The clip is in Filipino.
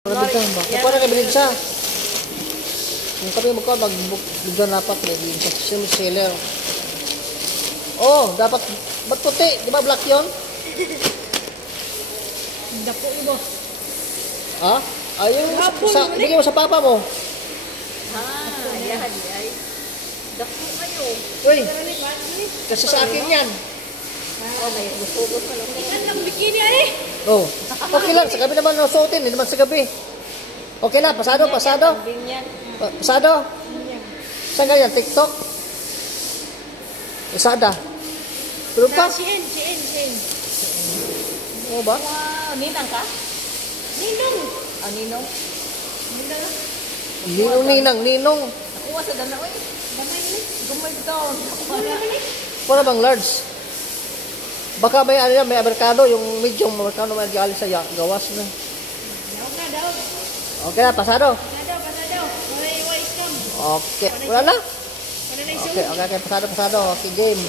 Bigyan ba? Para kay Brinsa. Kung kami magbigyan dapat may sa seller. Oh, dapat ba't puti? Di ba black 'yon? Dapo ibo. Ha? Ayun sa bigyan mo sa papa mo. Yan ay. Dapo kayo. Uy. Kasi sa akin 'yan. Okay, gusto pa lang. Ikan lang bikini ay. Oh. Okay lang, sa gabi naman suotin, hindi naman sa gabi. Okay na, pasado. Pasado. Saan ganyan? TikTok? Isada. Tulog pa? Sien. Oo ba? Wow, ninang ka? Ninong. Ninong. Ninong. Nakuha sa dana oy. Gamay daw. Wala bang large? Baka may ano yan, may amerikano, yung medium amerikano may gali sa gawas na. Okay na, pasado. Okay. Wala na? Okay, pasado. Okay, game.